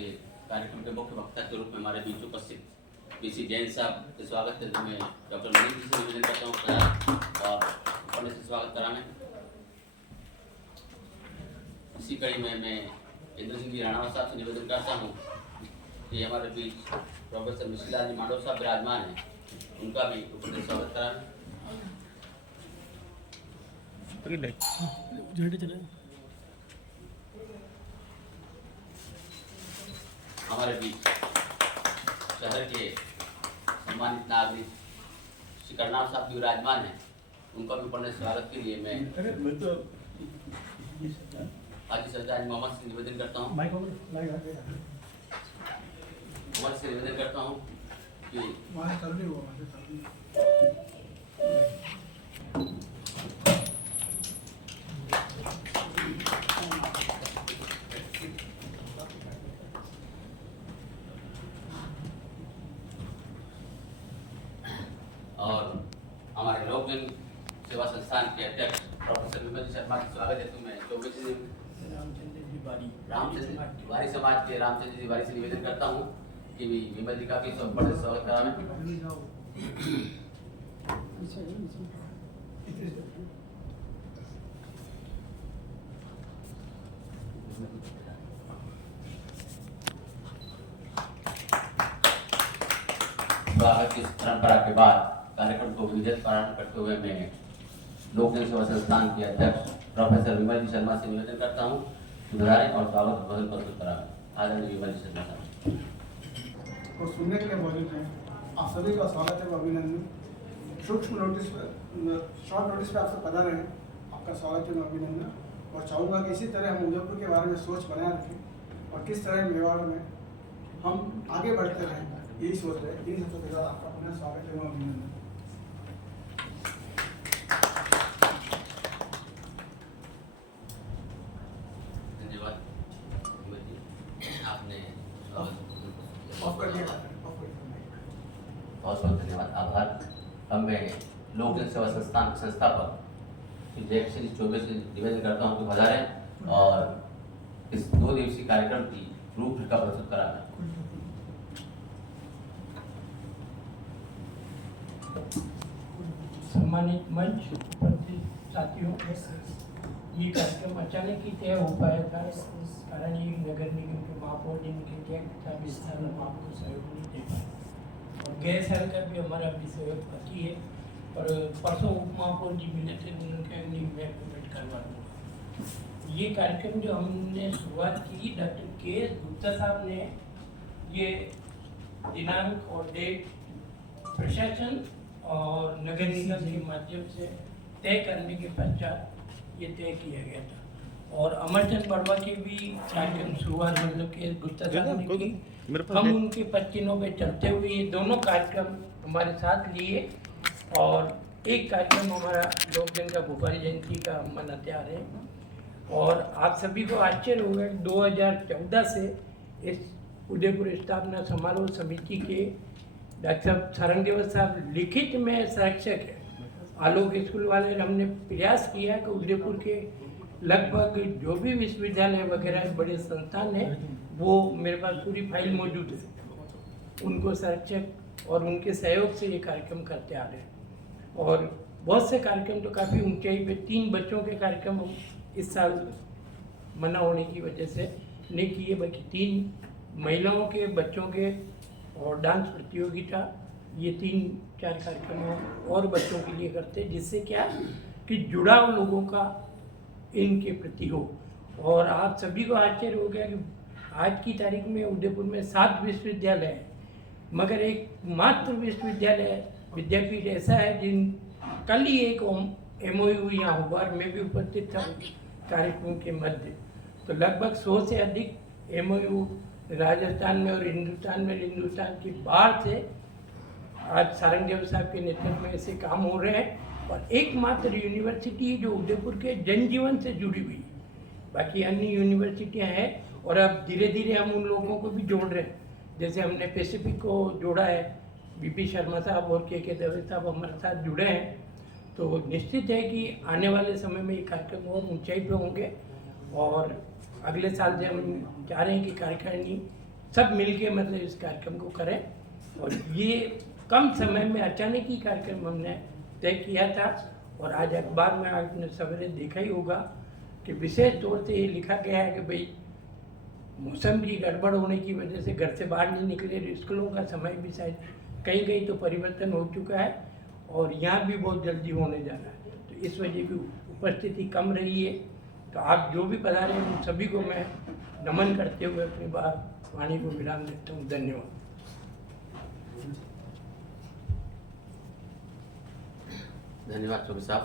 के कार्यक्रम के मुख्य वक्ता के रूप में हमारे बीच उपस्थित पीसी जैन साहब के स्वागत के लिए मैं डॉक्टर मनीष जी से निवेदन करता हूँ और पढ़ने से स्वागत कराने। इसी कड़ी में मैं इंद्र सिंह जी राणा साहब से निवेदन करता हूँ कि हमारे बीच प्रोफेसर मिश्रीलाल जी मांडव साहब विराजमान हैं, उनका भी उपस्थित स्वागत कराने। हमारे बीच शहर के सम्मानित नागरिक श्री करनाल साहब भी विराजमान हैं, उनका भी पढ़ने स्वागत के लिए मैं हाजी सरदार मोहम्मद से निवेदन करता हूँ कि और हमारे लोक जन सेवा संस्थान के अध्यक्ष प्रोफेसर विमल जी शर्मा का स्वागत है। तो मैं रामचंद्र तिवारी समाज के रामचंद्र तिवारी से निवेदन करता हूँ कि विमल जी का भी स्वागत करावें। स्वागत की परंपरा के बाद कार्यक्रम को विजय प्रारंभ करते हुए मैं लोक जन सेवा संस्थान के अध्यक्ष प्रोफेसर विमल जी शर्मा से निवेदन करता हूँ सुधारें और स्वागत भवन प्रस्तुत कराएं। आदरणीय विमल जी शर्मा साहब और सुनने के लिए मौजूद हैं। आप सभी का स्वागत है, अभिनंदन। सूक्ष्म नोटिस पर शॉर्ट नोटिस पर आपसे पता रहे, आपका स्वागत है, अभिनंदन। और चाहूँगा कि इसी तरह हम उदयपुर के बारे में सोच बनाए रखें और किस तरह मेवाड़ में हम आगे बढ़ते रहें, यही सोच रहे हैं। इन सबसे पहले आपका अपना स्वागत है, अभिनंदन। धन्यवाद विमल जी, आपने बहुत बहुत धन्यवाद, आभार। अब मैं लोक जन सेवा संस्थान के संस्थापक श्री जयकिशन चौबे से निवेदन करता हूँ कि पधारें और इस 2 दिवसीय कार्यक्रम की रूपरेखा प्रस्तुत कराना। सम्मानित मंच उपस्थित साथियों, ये कार्यक्रम अचानक ही तय हो पाया था, कारण ये नगर निगम के महापौर जी ने किया था विस्तार में आपको सहयोग नहीं दे पाए और गैस साल का भी हमारा अभी सहयोग बाकी है। और परसों उप महापौर जी मिले थे, उनके मैं पेमेंट करवा दूँगा। ये कार्यक्रम जो हमने शुरुआत की, डॉक्टर के गुप्ता साहब ने ये दिनांक और डेट प्रशासन और नगर निगम के माध्यम से तय करने के पश्चात ये तय किया गया था। और अमरचंद बड़वा के भी कार्यक्रम शुरुआत मतलब के गुप्ता साहब ने की, हम उनके पच्चीनों पे चलते हुए ये दोनों कार्यक्रम हमारे साथ लिए और एक कार्यक्रम हमारा लोक जन का भोपाली जयंती का हम मनाते आ रहे हैं। और आप सभी को आश्चर्य होगा 2014 से इस उदयपुर स्थापना समारोह समिति के डॉक्टर सारंगदेव साहब लिखित में संरक्षक है। आलोक स्कूल वाले हमने प्रयास किया कि उदयपुर के लगभग जो भी विश्वविद्यालय वगैरह बड़े संस्थान हैं वो मेरे पास पूरी फाइल मौजूद है, उनको संरक्षक और उनके सहयोग से ये कार्यक्रम करते आ रहे हैं। और बहुत से कार्यक्रम तो काफ़ी ऊंचाई पे 3 बच्चों के कार्यक्रम इस साल मना होने की वजह से नहीं किए, बल्कि 3 महिलाओं के बच्चों के और डांस प्रतियोगिता, ये 3-4 कार्यक्रम और बच्चों के लिए करते, जिससे क्या कि जुड़ाव लोगों का इनके प्रति हो। और आप सभी को आश्चर्य हो गया कि आज की तारीख में उदयपुर में 7 विश्वविद्यालय हैं, मगर एक मात्र विश्वविद्यालय विद्यापीठ ऐसा है जिन कल ही एक MOU यहाँ हुआ और मैं भी उपस्थित था कार्यक्रम के मध्य। तो लगभग 100 से अधिक MOU राजस्थान में और हिंदुस्तान की बाहर से आज सारंगदेव साहब के नेतृत्व में ऐसे काम हो रहे हैं। और एकमात्र यूनिवर्सिटी जो उदयपुर के जनजीवन से जुड़ी हुई, बाकी अन्य यूनिवर्सिटियां हैं और अब धीरे धीरे हम उन लोगों को भी जोड़ रहे हैं। जैसे हमने पैसिफिक को जोड़ा है, BP शर्मा साहब और के दवे साहब हमारे साथ जुड़े हैं। तो निश्चित है कि आने वाले समय में ये कार्यक्रम और ऊंचाई पे होंगे और अगले साल से हम चाह रहे हैं कि कार्यकारिणी सब मिलके मतलब इस कार्यक्रम को करें। और ये कम समय में अचानक ही कार्यक्रम हमने तय किया था, और आज अखबार में आपने सवेरे देखा ही होगा कि विशेष तौर से ये लिखा गया है कि भाई मौसम की गड़बड़ होने की वजह से घर से बाहर नहीं निकले, स्कूलों का समय भी शायद कहीं कहीं तो परिवर्तन हो चुका है, और यहाँ भी बहुत जल्दी होने जा रहा है, तो इस वजह की उपस्थिति कम रही है। तो आप जो भी पधारे हैं उन सभी को मैं नमन करते हुए अपनी वाणी को विराम देता हूँ। धन्यवाद। धन्यवाद चौबे साहब,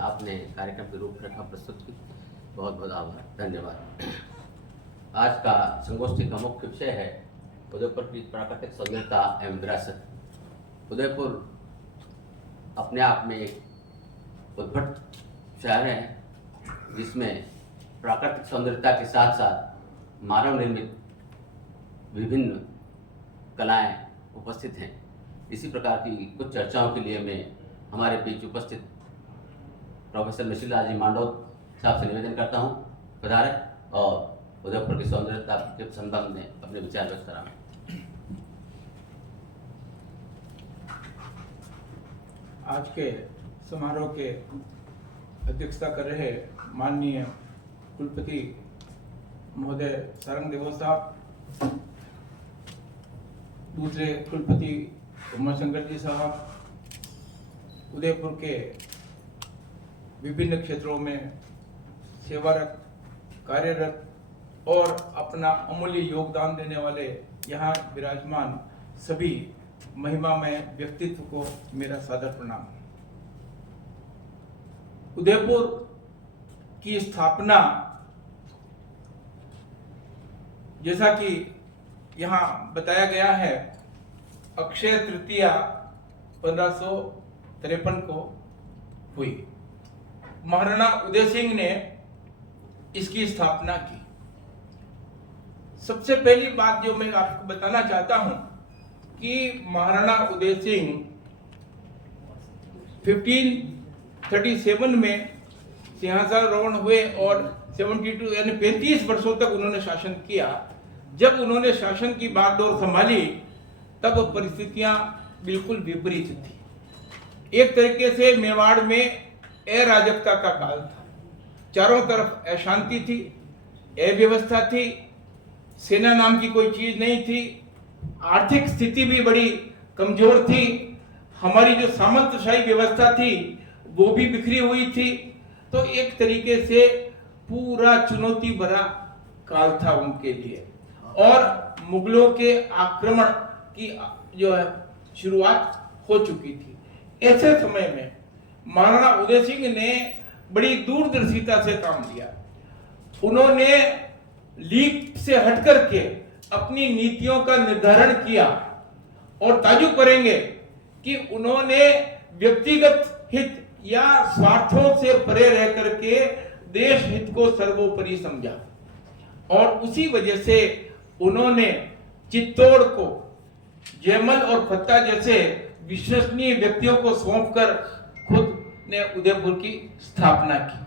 आपने कार्यक्रम की रूपरेखा प्रस्तुत की, बहुत बहुत आभार, धन्यवाद। आज का संगोष्ठी का मुख्य विषय है उदयपुर की प्राकृतिक सौंदर्यता एवं विरासत। उदयपुर अपने आप में एक उद्भट शहर है जिसमें प्राकृतिक सौंदर्यता के साथ साथ मानव निर्मित विभिन्न कलाएं उपस्थित हैं। इसी प्रकार की कुछ चर्चाओं के लिए मैं हमारे बीच उपस्थित प्रोफेसर मिश्रीलाल जी मांडोत साहब से निवेदन करता हूं, पधारें और उदयपुर की सौंदर्यता के संबंध में अपने विचार व्यक्त कराएं। आज के समारोह के अध्यक्षता कर रहे माननीय कुलपति महोदय सारंग देव साहब, दूसरे कुलपति उमाशंकर जी साहब, उदयपुर के विभिन्न क्षेत्रों में सेवारत, कार्यरत और अपना अमूल्य योगदान देने वाले यहाँ विराजमान सभी महिमामय व्यक्तित्व को मेरा सादर प्रणाम। उदयपुर की स्थापना, जैसा कि यहाँ बताया गया है, अक्षय तृतीया 1553 को हुई। महाराणा उदय सिंह ने इसकी स्थापना की। सबसे पहली बात जो मैं आपको बताना चाहता हूं कि महाराणा उदय सिंह 1537 में सिंहासनारोहण हुए और 72 यानी 35 वर्षों तक उन्होंने शासन किया। जब उन्होंने शासन की बागडोर संभाली तब परिस्थितियां बिल्कुल विपरीत थी। एक तरीके से मेवाड़ में अराजकता का काल था, चारों तरफ अशांति थी, अव्यवस्था थी, सेना नाम की कोई चीज नहीं थी, आर्थिक स्थिति भी बड़ी कमजोर थी, हमारी जो सामंतशाही व्यवस्था थी वो भी बिखरी हुई थी। तो एक तरीके से पूरा चुनौती भरा काल था उनके लिए, और मुगलों के आक्रमण की जो है शुरुआत हो चुकी थी। ऐसे समय में महाराणा उदय सिंह ने बड़ी दूरदर्शिता से काम लिया। उन्होंने लीग से हटकर के अपनी नीतियों का निर्धारण किया, और ताजुब करेंगे कि उन्होंने व्यक्तिगत हित या स्वार्थों से परे रह करके देश हित को सर्वोपरि समझा, और उसी वजह से उन्होंने चित्तौड़ को जयमल और फत्ता जैसे विश्वसनीय व्यक्तियों को सौंपकर खुद ने उदयपुर की स्थापना की।